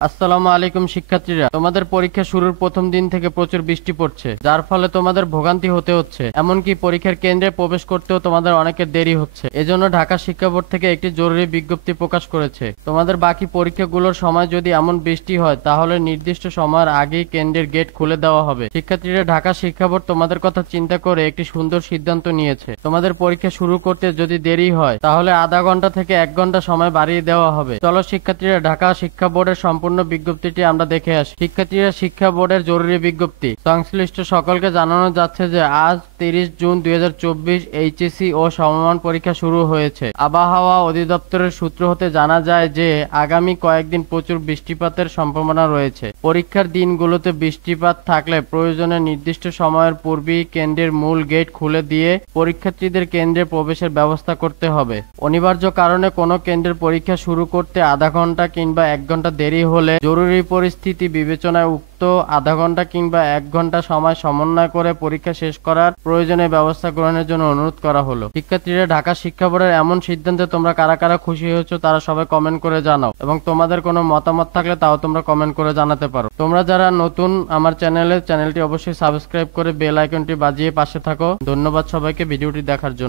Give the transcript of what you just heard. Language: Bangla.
আসসালামু আলাইকুম শিক্ষার্থীরা, তোমাদের পরীক্ষা শুরুর প্রথম দিন থেকে প্রচুর বৃষ্টি পড়ছে, যার ফলে তোমাদের ভোগান্তি হতে হচ্ছে। এমনকি পরীক্ষার কেন্দ্রে প্রবেশ করতেও তোমাদের অনেকের দেরি হচ্ছে। এজন্য ঢাকা শিক্ষা বোর্ড থেকে একটি জরুরি বিজ্ঞপ্তি প্রকাশ করেছে। তোমাদের বাকি পরীক্ষাগুলোর সময় যদি এমন বৃষ্টি হয়, তাহলে নির্দিষ্ট সময়ের আগেই কেন্দ্রের গেট খুলে দেওয়া হবে। শিক্ষার্থীরা, ঢাকা শিক্ষা বোর্ড তোমাদের কথা চিন্তা করে একটি সুন্দর সিদ্ধান্ত নিয়েছে। তোমাদের পরীক্ষা শুরু করতে যদি দেরি হয়, তাহলে আধা ঘন্টা থেকে 1 ঘন্টা সময় বাড়িয়ে দেওয়া হবে। চলো শিক্ষার্থীরা, ঢাকা শিক্ষা বোর্ডের সম্পূর্ণ বিজ্ঞপ্তিটি আমরা দেখে আসি। শিক্ষার্থীরা, শিক্ষা বোর্ডের জরুরি বিজ্ঞপ্তি। সংশ্লিষ্ট সকলকে জানানো যাচ্ছে যে আজ 30 জুন 2024 এইচএসসি ও সমমান পরীক্ষা শুরু হয়েছে। আবহাওয়া অধিদপ্তরের সূত্র হতে জানা যায় যে আগামী কয়েকদিন প্রচুর বৃষ্টিপাতের সম্ভাবনা রয়েছে। পরীক্ষার দিনগুলোতে বৃষ্টিপাত থাকলে প্রয়োজনে নির্দিষ্ট সময়ের পূর্বেই কেন্দ্রের মূল গেট খুলে দিয়ে পরীক্ষার্থীদের কেন্দ্রে প্রবেশের ব্যবস্থা করতে হবে। অনিবার্য কারণে কোনো কেন্দ্রের পরীক্ষা শুরু করতে আধা ঘন্টা কিংবা 1 ঘন্টা দেরি হলে জরুরি পরিস্থিতি বিবেচনায় উক্ত আধা ঘন্টা কিংবা 1 ঘন্টা সময় সমন্বয় করে পরীক্ষা শেষ করার প্রয়োজনীয় ব্যবস্থা গ্রহণের জন্য অনুরোধ করা হলো। শিক্ষার্থীরা, ঢাকা শিক্ষা বোর্ডের এমন সিদ্ধান্তে তোমরা কারা কারা খুশি হয়েছো তারা সবাই কমেন্ট করে জানাও, এবং তোমাদের কোনো মতামত থাকলে তাও তোমরা কমেন্ট করে জানাতে পারো। তোমরা যারা নতুন আমার চ্যানেলটি অবশ্যই সাবস্ক্রাইব করে বেল আইকনটি বাজিয়ে পাশে থাকো। ধন্যবাদ সবাইকে ভিডিওটি দেখার জন্য।